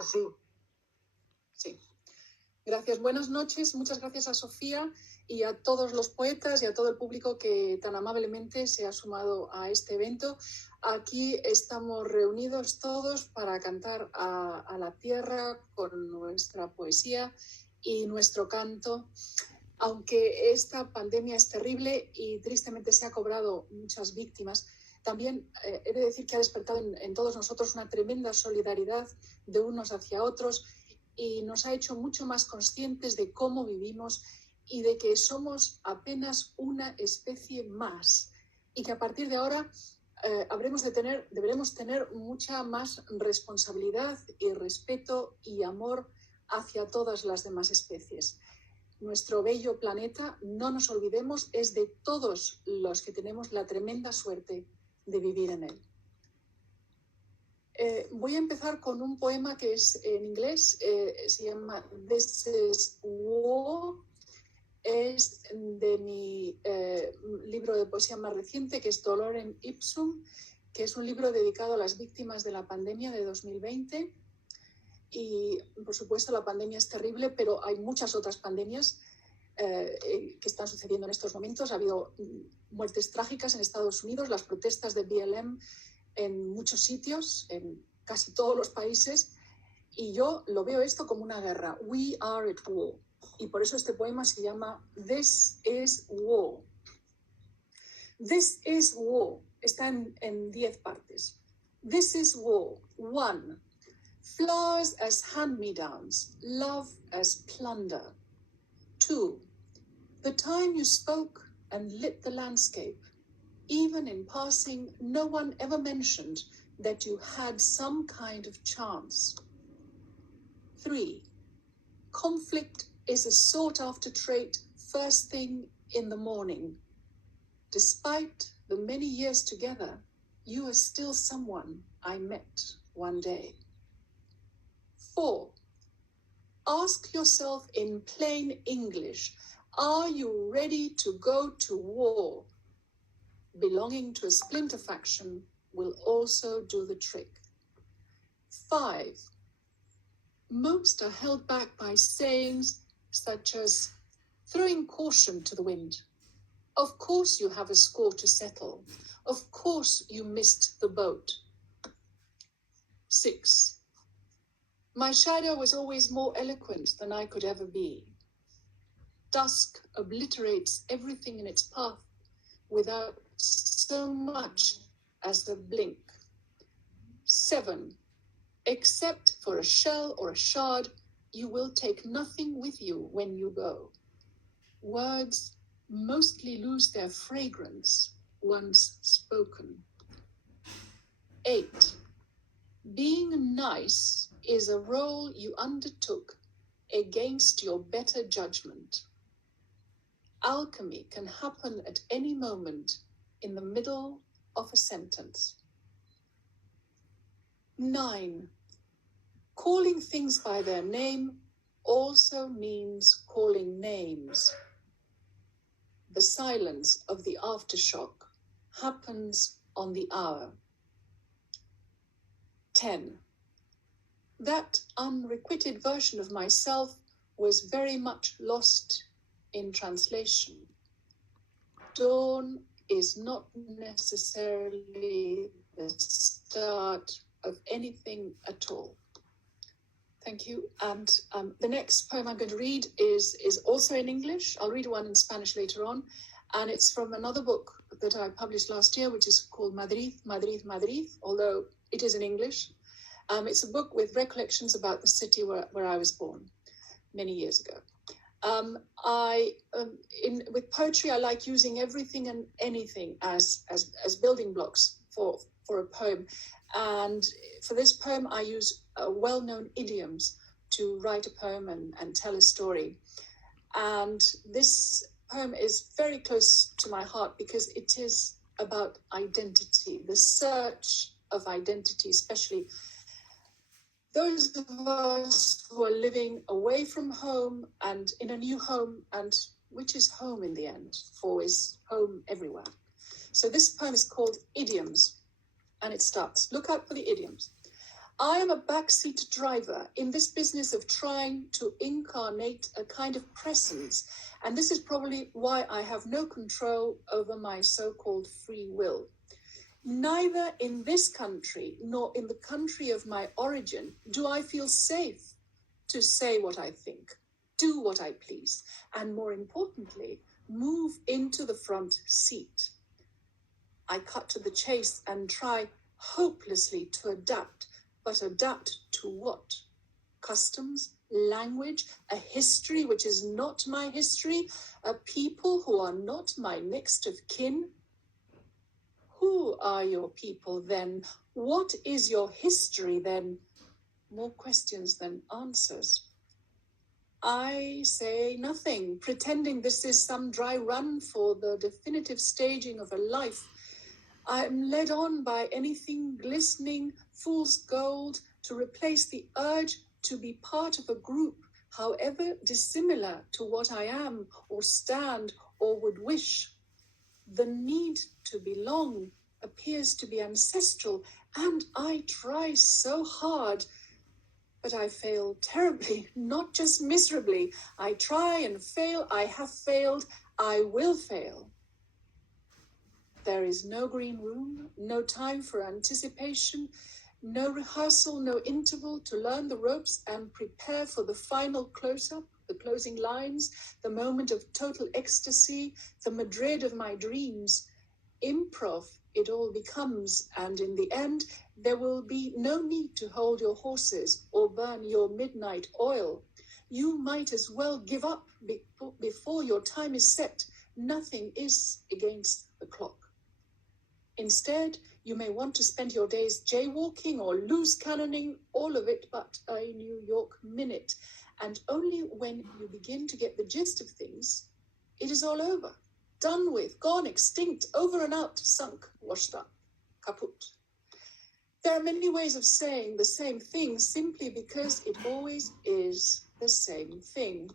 Sí. Sí. Gracias. Buenas noches. Muchas gracias a Sofía y a todos los poetas y a todo el público que tan amablemente se ha sumado a este evento. Aquí estamos reunidos todos para cantar a la tierra con nuestra poesía y nuestro canto. Aunque esta pandemia es terrible y tristemente se ha cobrado muchas víctimas, también he de decir que ha despertado en todos nosotros una tremenda solidaridad de unos hacia otros y nos ha hecho mucho más conscientes de cómo vivimos y de que somos apenas una especie más y que a partir de ahora deberemos tener mucha más responsabilidad y respeto y amor hacia todas las demás especies. Nuestro bello planeta, no nos olvidemos, es de todos los que tenemos la tremenda suerte de vivir en él. Voy a empezar con un poema que es en inglés, se llama This is War, es de mi libro de poesía más reciente, que es Dolorem Ipsum, que es un libro dedicado a las víctimas de la pandemia de 2020. Y, por supuesto, la pandemia es terrible, pero hay muchas otras pandemias que están sucediendo en estos momentos. Ha habido muertes trágicas en Estados Unidos, las protestas de BLM en muchos sitios, en casi todos los países, y yo lo veo esto como una guerra. We are at war. Y por eso este poema se llama This is War. This is war. Está en 10 partes. This is war. 1. Flowers as hand-me-downs, love as plunder. 2. The time you spoke and lit the landscape. Even in passing, no one ever mentioned that you had some kind of chance. 3. Conflict is a sought-after trait first thing in the morning. Despite the many years together, you are still someone I met one day. 4. Ask yourself in plain English, are you ready to go to war? Belonging to a splinter faction will also do the trick. 5. Most are held back by sayings such as throwing caution to the wind. Of course you have a score to settle. Of course you missed the boat. 6. My shadow was always more eloquent than I could ever be. Dusk obliterates everything in its path without so much as a blink. 7. Except for a shell or a shard, you will take nothing with you when you go. Words mostly lose their fragrance once spoken. 8. Being nice is a role you undertook against your better judgment. Alchemy can happen at any moment in the middle of a sentence. 9. Calling things by their name also means calling names. The silence of the aftershock happens on the hour. 10. That unrequited version of myself was very much lost in translation. Dawn is not necessarily the start of anything at all. Thank you. And the next poem I'm going to read is also in English. I'll read one in Spanish later on. And it's from another book that I published last year, which is called Madrid, Madrid, Madrid, although it is in English. It's a book with recollections about the city where I was born many years ago. With poetry, I like using everything and anything as building blocks for a poem. And for this poem, I use well-known idioms to write a poem and tell a story. And this poem is very close to my heart because it is about identity, the search of identity, especially those of us who are living away from home and in a new home, and which is home in the end, for is home everywhere. So this poem is called Idioms, and it starts. Look out for the idioms. I am a backseat driver in this business of trying to incarnate a kind of presence, and this is probably why I have no control over my so-called free will. Neither in this country nor in the country of my origin do I feel safe to say what I think, do what I please, and more importantly, move into the front seat. I cut to the chase and try hopelessly to adapt, but adapt to what? Customs, language, a history which is not my history, a people who are not my next of kin? Who are your people then? What is your history then? More questions than answers. I say nothing, pretending this is some dry run for the definitive staging of a life. I am led on by anything glistening, fool's gold, to replace the urge to be part of a group, however dissimilar to what I am, or stand, or would wish. The need to belong appears to be ancestral, and I try so hard, but I fail terribly, not just miserably. I try and fail, I have failed, I will fail. There is no green room, no time for anticipation, no rehearsal, no interval to learn the ropes and prepare for the final close-up, the closing lines, the moment of total ecstasy, the Madrid of my dreams. Improv it all becomes, and in the end, there will be no need to hold your horses or burn your midnight oil. You might as well give up before your time is set. Nothing is against the clock. Instead, you may want to spend your days jaywalking or loose cannoning, all of it but a New York minute. And only when you begin to get the gist of things, it is all over. Done with, gone, extinct, over and out, sunk, washed up, kaput. There are many ways of saying the same thing simply because it always is the same thing.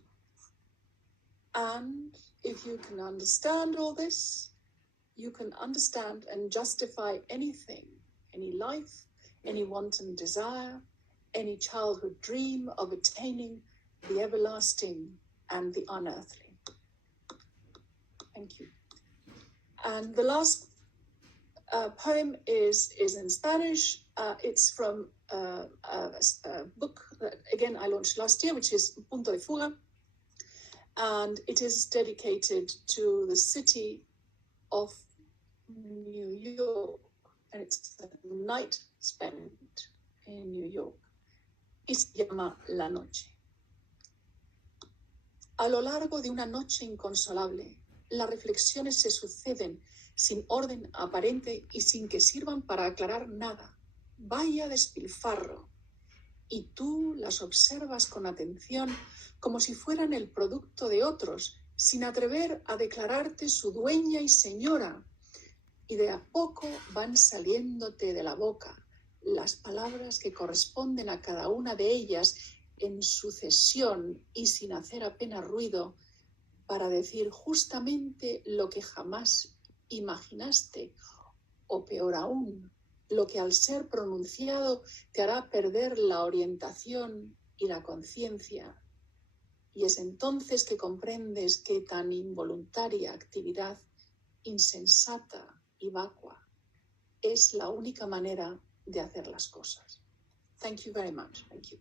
And if you can understand all this, you can understand and justify anything, any life, any wanton desire, any childhood dream of attaining the everlasting and the unearthly. Thank you. And the last poem is in Spanish. It's from a book that, again, I launched last year, which is Punto de Fuga. And it is dedicated to the city of New York. And it's a night spent in New York. Y se llama La Noche. A lo largo de una noche inconsolable, las reflexiones se suceden sin orden aparente y sin que sirvan para aclarar nada. Vaya despilfarro. Y tú las observas con atención como si fueran el producto de otros, sin atrever a declararte su dueña y señora. Y de a poco van saliéndote de la boca las palabras que corresponden a cada una de ellas en sucesión y sin hacer apenas ruido, para decir justamente lo que jamás imaginaste, o peor aún, lo que al ser pronunciado te hará perder la orientación y la conciencia. Y es entonces que comprendes que tan involuntaria actividad, insensata y vacua, es la única manera de hacer las cosas. Thank you very much. Thank you.